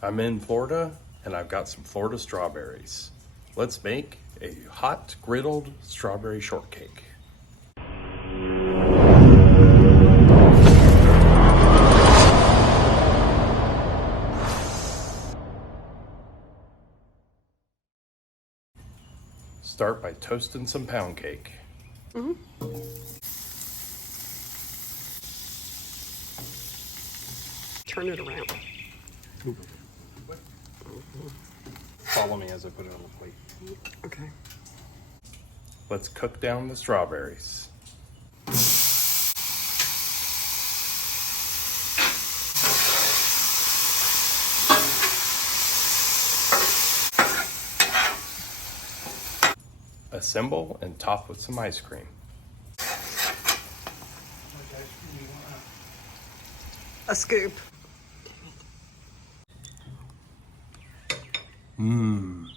I'm in Florida and I've got some Florida strawberries. Let's make a hot griddled strawberry shortcake. Start by toasting some pound cake. Turn it around. Follow me as I put it on the plate. Okay. Let's cook down the strawberries. Assemble and top with some ice cream. A scoop. Mmm.